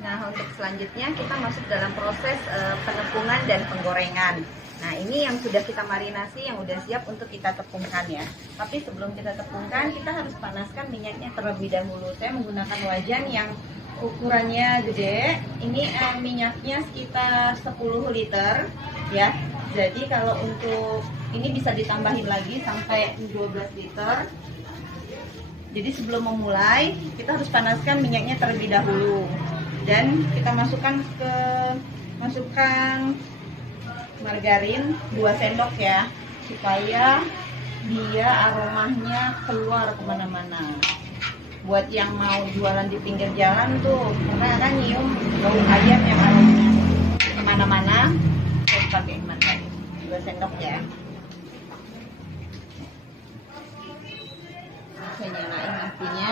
Nah, untuk selanjutnya kita masuk dalam proses penepungan dan penggorengan. Nah, ini yang sudah kita marinasi, yang udah siap untuk kita tepungkan ya. Tapi sebelum kita tepungkan, kita harus panaskan minyaknya terlebih dahulu. Saya menggunakan wajan yang ukurannya gede. Ini minyaknya sekitar 10 liter ya. Jadi kalau untuk ini bisa ditambahin lagi sampai 12 liter. Jadi sebelum memulai, kita harus panaskan minyaknya terlebih dahulu. Dan kita masukkan margarin 2 sendok ya, supaya dia aromanya keluar kemana-mana. Buat yang mau jualan di pinggir jalan tuh, karena nyium bau ayam yang aromanya kemana-mana, saya pakai margarin 2 sendok ya. Saya nyalain apinya.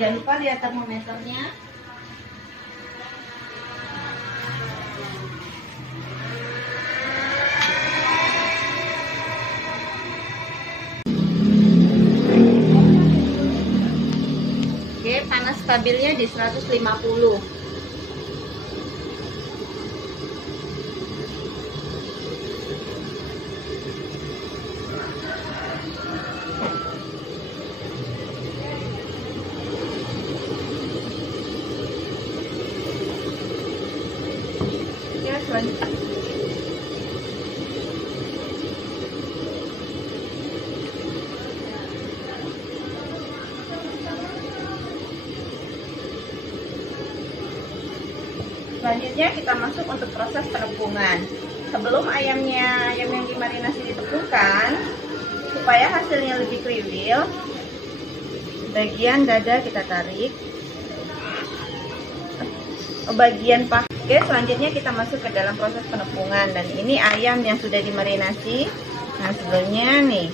Jangan lupa lihat termometernya. Oke, panas stabilnya di 150. Ya, selanjutnya kita masuk untuk proses penepungan. Sebelum ayam yang dimarinasi ditepungkan, supaya hasilnya lebih kriwil, bagian dada kita tarik, bagian paha. Oke, selanjutnya kita masuk ke dalam proses penepungan. Dan ini ayam yang sudah dimarinasi. Nah, sebelumnya nih,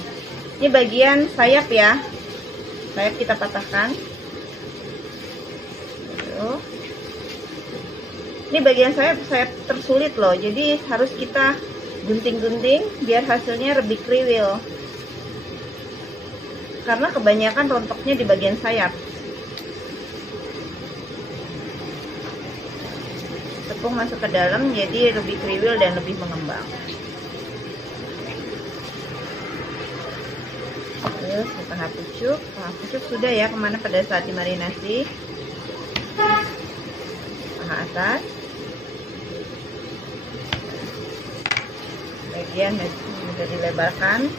ini bagian sayap ya, sayap kita patahkan. Ini bagian sayap tersulit loh, jadi harus kita gunting-gunting biar hasilnya lebih kriwil. Karena kebanyakan rontoknya di bagian sayap. Tepung masuk ke dalam jadi lebih kriwil dan lebih mengembang. Terus paha pucuk sudah ya kemana pada saat dimarinasi. Paha atas, bagian sudah dilebarkan,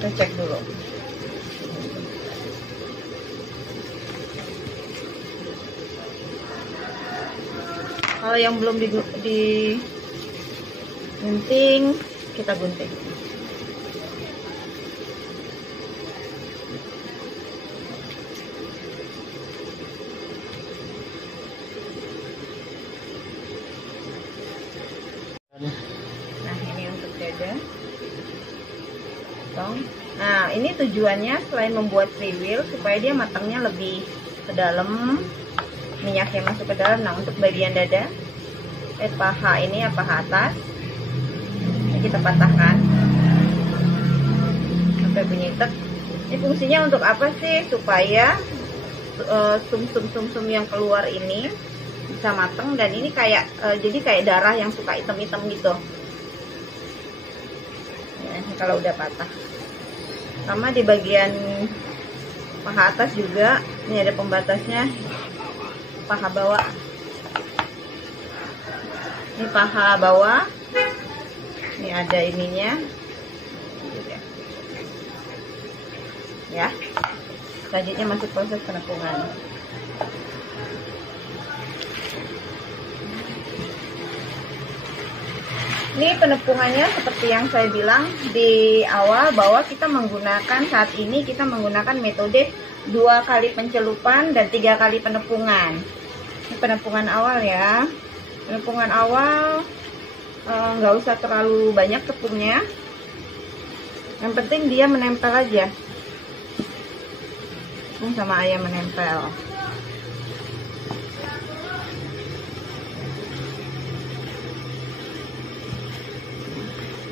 kita cek dulu. Kalau yang belum digunting, kita gunting. Nah, ini untuk dada. Nah, ini tujuannya selain membuat kriwil supaya dia matangnya lebih ke dalam, minyaknya masuk ke dalam. Nah, untuk bagian dada, paha ini ya, paha atas, ini kita patahkan sampai bunyi tek. Ini fungsinya untuk apa sih? Supaya sum-sum yang keluar ini bisa matang, dan ini kayak jadi kayak darah yang suka hitam-hitam gitu. Ya, kalau udah patah. Sama di bagian paha atas juga, ini ada pembatasnya, paha bawah. Ini paha bawah, ini ada ininya, ya. Selanjutnya masuk proses penepungan. Ini penepungannya seperti yang saya bilang di awal, bahwa kita menggunakan saat ini metode 2 kali pencelupan dan 3 kali penepungan. Ini penepungan awal ya. Penepungan awal nggak usah terlalu banyak tepungnya. Yang penting dia menempel aja. Tepung sama ayam menempel.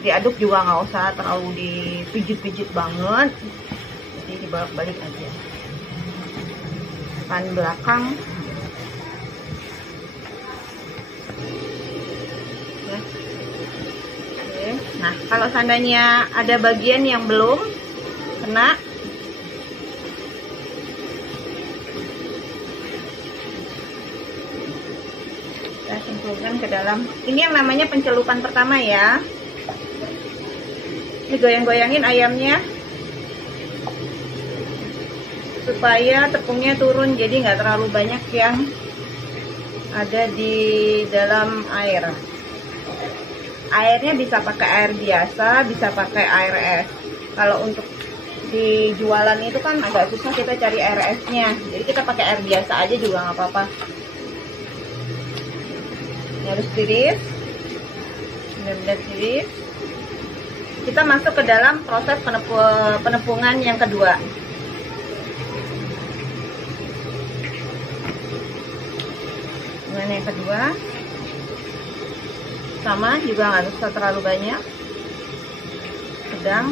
Diaduk juga nggak usah terlalu dipijit-pijit banget, jadi dibolak-balik aja, depan belakang Nah, kalau seandainya ada bagian yang belum kena, kita cemplungkan ke dalam. Ini yang namanya pencelupan pertama ya. Ini goyang-goyangin ayamnya supaya tepungnya turun, jadi nggak terlalu banyak yang ada di dalam air. Airnya bisa pakai air biasa, bisa pakai air es. Kalau untuk di jualan itu kan agak susah kita cari air esnya, jadi kita pakai air biasa aja juga nggak apa-apa. Ini harus tiris, benar-benar tiris. Kita masuk ke dalam proses penepungan yang kedua. Yang kedua sama juga nggak usah terlalu banyak, sedang.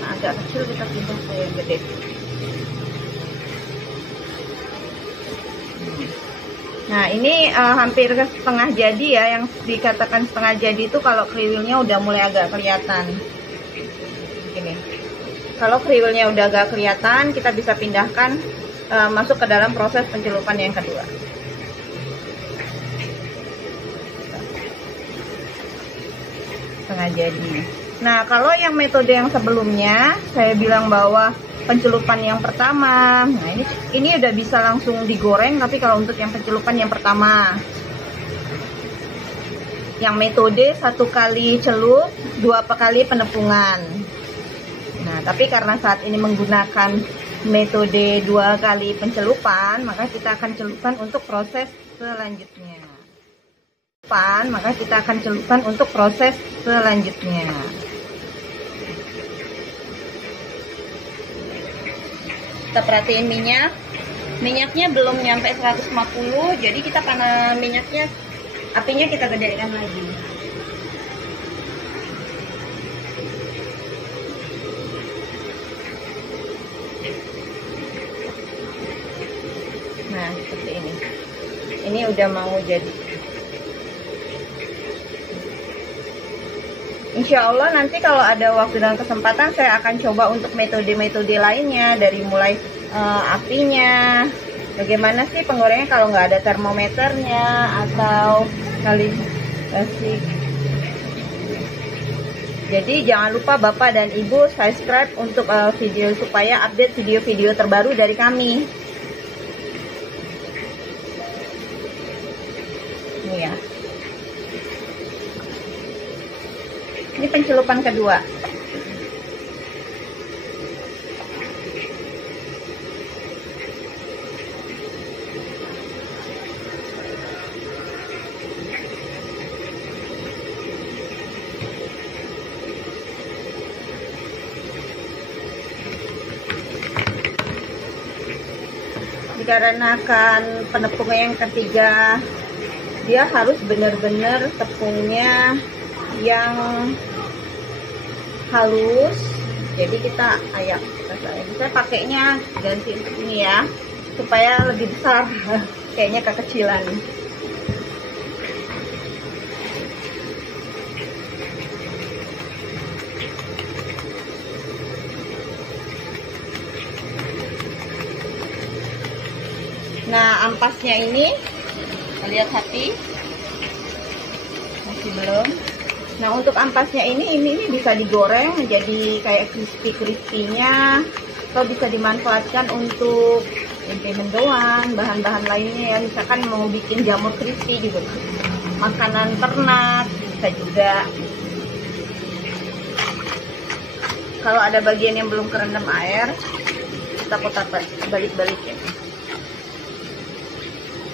Nah, agak kecil kita pindah ke yang gede. Nah, ini hampir setengah jadi ya. Yang dikatakan setengah jadi itu kalau kriwilnya udah mulai agak kelihatan. Gini. Kalau kriwilnya udah agak kelihatan, kita bisa pindahkan masuk ke dalam proses pencelupan yang kedua. Setengah jadi. Nah, kalau yang metode yang sebelumnya, saya bilang bahwa pencelupan yang pertama, nah ini udah bisa langsung digoreng. Tapi kalau untuk yang pencelupan yang pertama, yang metode 1 kali celup 2 kali penepungan. Nah, tapi karena saat ini menggunakan metode 2 kali pencelupan, maka kita akan celupkan untuk proses selanjutnya. Kita perhatiin minyaknya belum nyampe 150, jadi kita karena minyaknya, apinya kita gedekan lagi. Nah, seperti ini. Ini udah mau jadi. Insya Allah nanti kalau ada waktu dan kesempatan saya akan coba untuk metode-metode lainnya, dari mulai apinya, bagaimana sih penggorengan kalau nggak ada termometernya, atau kali kasih. Jadi jangan lupa Bapak dan Ibu subscribe untuk video supaya update video-video terbaru dari kami. Ini ya. Ini pencelupan kedua. Dikarenakan penepungan yang ketiga, dia harus benar-benar tepungnya yang halus, jadi kita saya pakainya ganti ini ya, supaya lebih besar. Kayaknya kekecilan. Nah, ampasnya ini lihat hati masih belum. Nah, untuk ampasnya ini bisa digoreng menjadi kayak crispy-crispy-nya, atau bisa dimanfaatkan untuk tempe mendoan, bahan-bahan lainnya ya. Misalkan mau bikin jamur crispy gitu, makanan ternak bisa juga. Kalau ada bagian yang belum kerendam air, kita kotak balik-balik ya.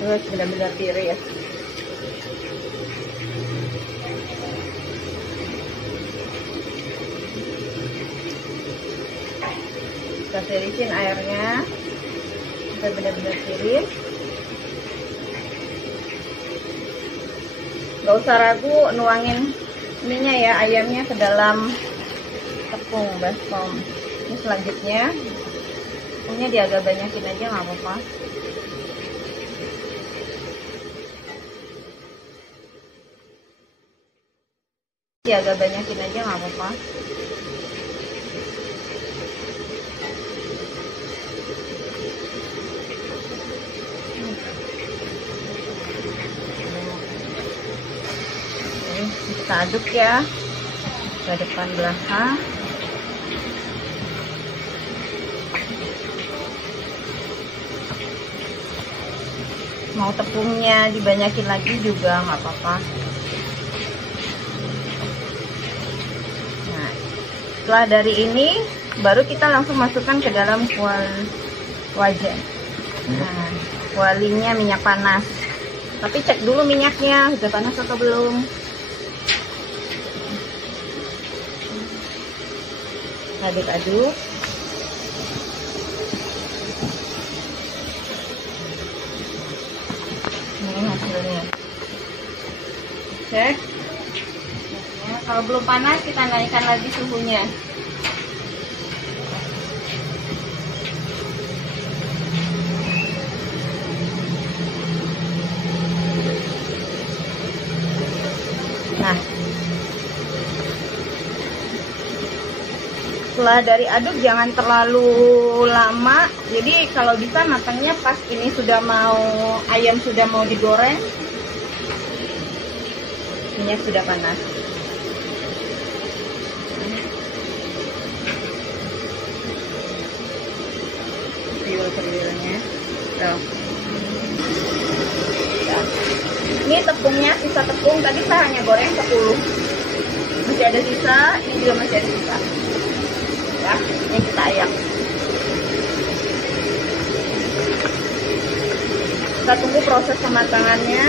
Terus benar-benar tiris. Kita tirisin airnya sampai benar-benar tiris. Gak usah ragu nuangin ininya ya, ayamnya ke dalam tepung baskom. Ini selanjutnya tepungnya dia agak banyakin aja, nggak apa-apa. Dia agak banyakin aja, nggak apa-apa. Kita aduk ya ke depan belakang. Mau tepungnya dibanyakin lagi juga nggak apa-apa. Nah, setelah dari ini baru kita langsung masukkan ke dalam wajan. Nah, kualinya minyak panas. Tapi cek dulu minyaknya udah panas atau belum. Aduk-aduk. Ini hasilnya. Cek. Ya, kalau belum panas kita naikkan lagi suhunya. Nah, setelah dari aduk jangan terlalu lama, jadi kalau bisa matangnya pas ini sudah mau, ayam sudah mau digoreng, minyak sudah panas. Kriwil-kriwilnya ini tepungnya, sisa tepung tadi saya hanya goreng 10, masih ada sisa, ini juga masih ada sisa ya. Ini kita ayak, kita tunggu proses pematangannya.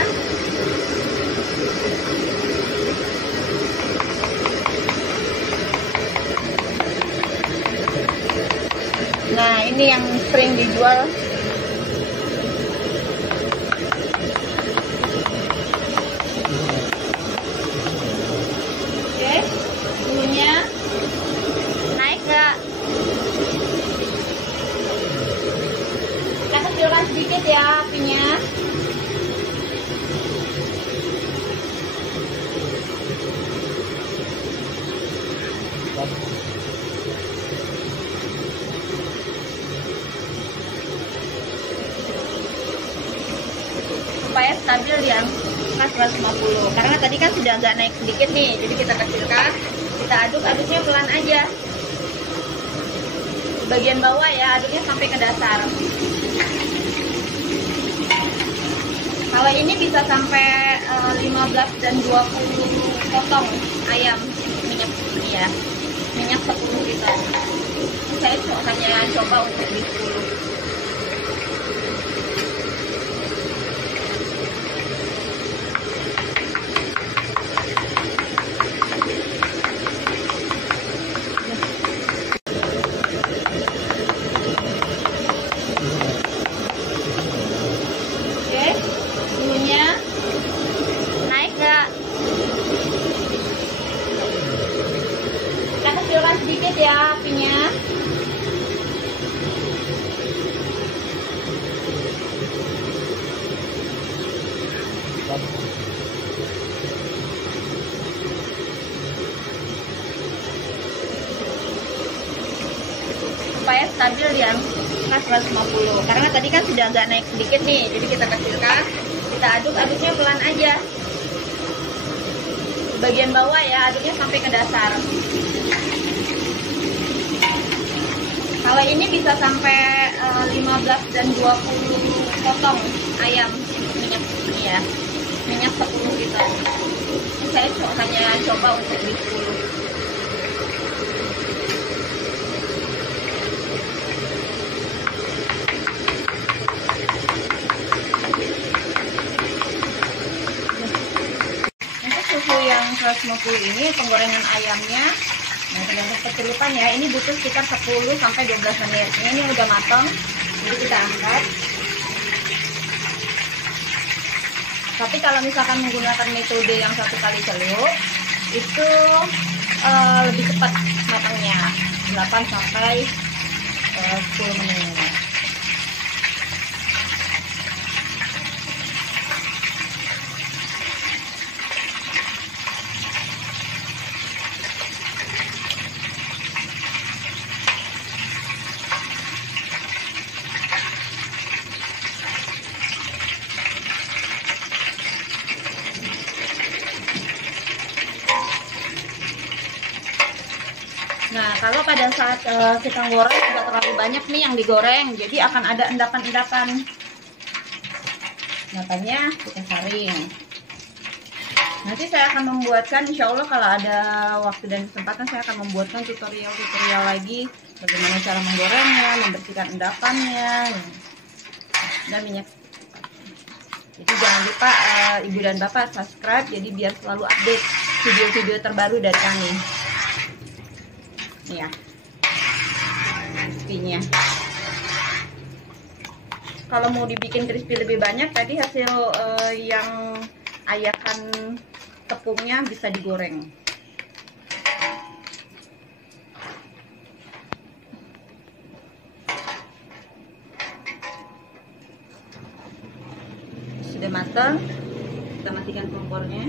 Nah, ini yang sering dijual. Oke, suhunya naik nggak? Kita kecilkan sedikit ya apinya. Supaya stabil di angka 150, karena tadi kan sudah agak naik sedikit nih, jadi kita kecilkan, kita aduk-aduknya pelan aja. Bagian bawah ya, aduknya sampai ke dasar. Kalau ini bisa sampai 15 dan 20 potong ayam minyak ya, minyak 10 liter. Saya hanya coba untuk di 10. Sedikit ya apinya. Supaya stabil di angka 150, karena tadi kan sudah agak naik sedikit nih, jadi kita kecilkan, kita aduk-aduknya pelan aja. Bagian bawah ya, aduknya sampai ke dasar. Kalau ini bisa sampai 15 dan 20 potong ayam minyak ya, minyak 10 liter. Saya hanya coba untuk di 10. Untuk suhu yang 150 ini penggorengan ayamnya. Nah, tergantung kecelipan ya, ini butuh sekitar 10 sampai 12 menit. Ini udah matang, jadi kita angkat. Tapi kalau misalkan menggunakan metode yang 1 kali celup itu lebih cepat matangnya, 8 sampai 10 menit. Nah, kalau pada saat kita goreng tidak terlalu banyak nih yang digoreng, jadi akan ada endapan-endapan. Makanya kita saring. Nanti saya akan membuatkan, insya Allah kalau ada waktu dan kesempatan saya akan membuatkan tutorial-tutorial lagi bagaimana cara menggorengnya, membersihkan endapannya, dan minyak. Jadi jangan lupa Ibu dan Bapak subscribe, jadi biar selalu update video-video terbaru dari kami. Ya, crispy-nya. Kalau mau dibikin crispy lebih banyak, tadi hasil yang ayakan tepungnya bisa digoreng. Sudah matang, kita matikan kompornya.